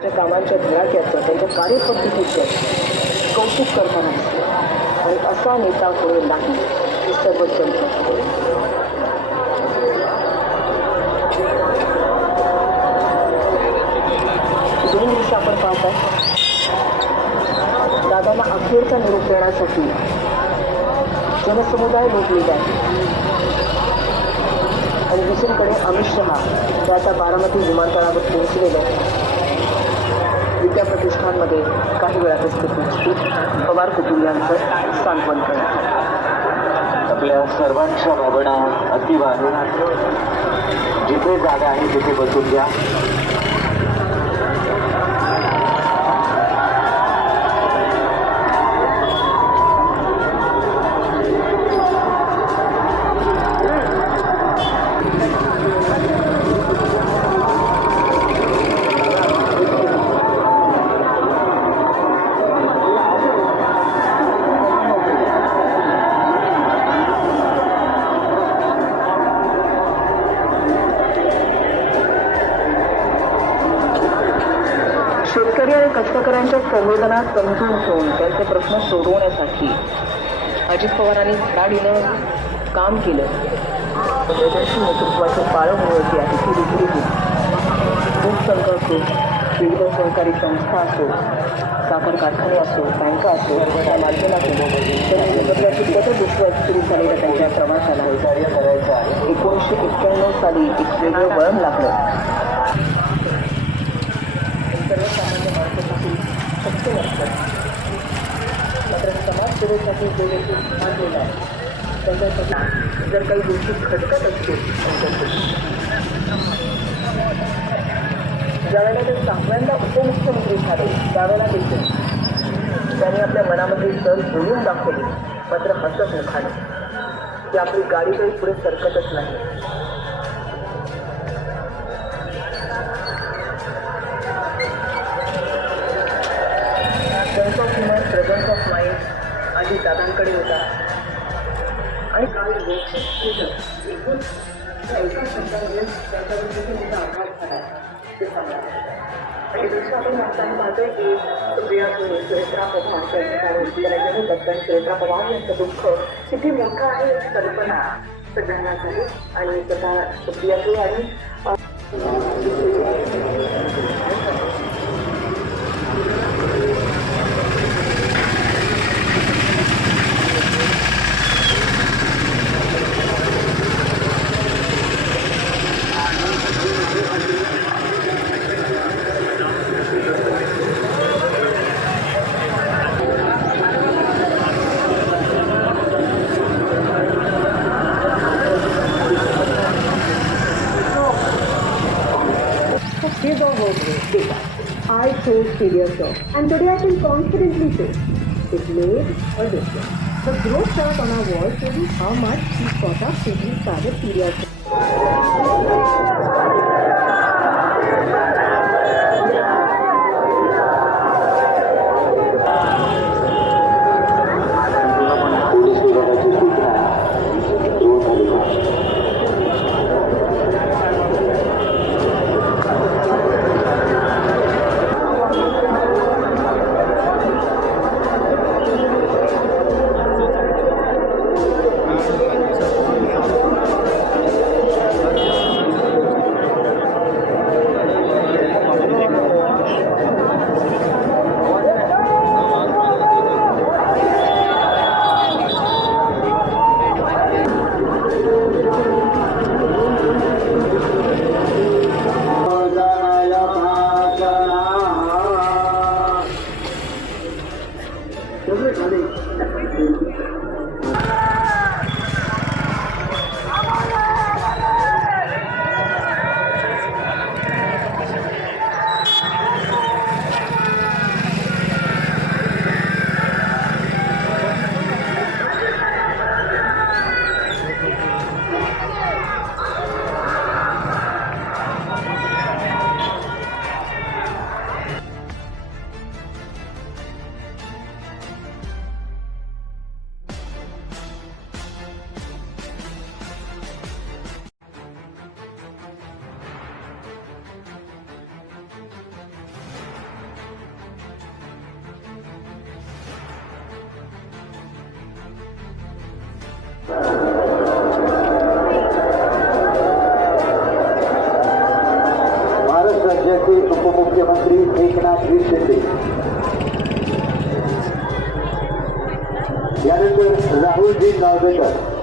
त्या कामांच्या असतात त्यांच्या कार्यपद्धतीचं कौतुक करताना दिसलं आणि असा नेता पुढे नाही हे सर्वच दोन दिवस आपण पाहत आहे दादांना अखेरचा निरोप देण्यासाठी जनसमुदाय लोटलेला आहे. आणि दुसरीकडे अमित शहा त्याचा आता बारामती विमानतळावर पोहोचलेले त्या प्रतिष्ठानमध्ये काही वेळातच ते पवार कुटुंबियांचं सांत्वन करण्यात आपल्या सर्वांच्या भावना अति जिथे जागा आहे तिथे बसून घ्या. शेतकरी आणि कष्टकऱ्यांच्या संवेदना समजून घेऊन त्यांचे प्रश्न सोडवण्यासाठी अजित पवारांनी धडाडीनं काम केलं. वेगळ्याशी नेतृत्वाची पाळंमुळं आहे ती विक्री होती. दूध संघ असो विविध सहकारी संस्था असो साखर कारखाने असो बँका असो त्या माध्यमातून दुसऱ्या सुरू झालेल्या त्यांच्या प्रवासाला. आहे एकोणीसशे एक्क्याण्णव साली एक वेगळं वळण लागलं. मात्र समाजसेवेसाठी जे देखील मानलेलं आहे त्यांच्यासाठी जर काही गोष्टी खटकत असतील ज्यावेळेला ते सातव्यांदा उपमुख्यमंत्री झाले त्यावेळेला देखील त्यांनी आपल्या मनामध्ये सर जोडून दाखवले मात्र हसत मुखाने. की आपली गाडी काही पुढे सरकतच नाही. माइंड दादांकडे होता. आणि काल लोक एकूण एका शब्दामध्ये त्यांच्यावर आघात झाला. ते सांगा आणि दुसरं आपण मागताना पाहतोय की सुप्रिया सुळे सुरेत्रा पवार त्यांच्या होतात सुरेत्रा पवार यांचं दुःख किती मोठं आहे कल्पना सगळ्यांनाच आहे आणि स्वतः सुप्रिया आणि stage failure show, and today I can confidently say it made a difference. The growth chart on our wall shows how much we caught up since we started period show. Maharashtra राज्याचे उपमुख्यमंत्री एकनाथजी शिंदे. यानंतर राहुलजी नार्वेकर.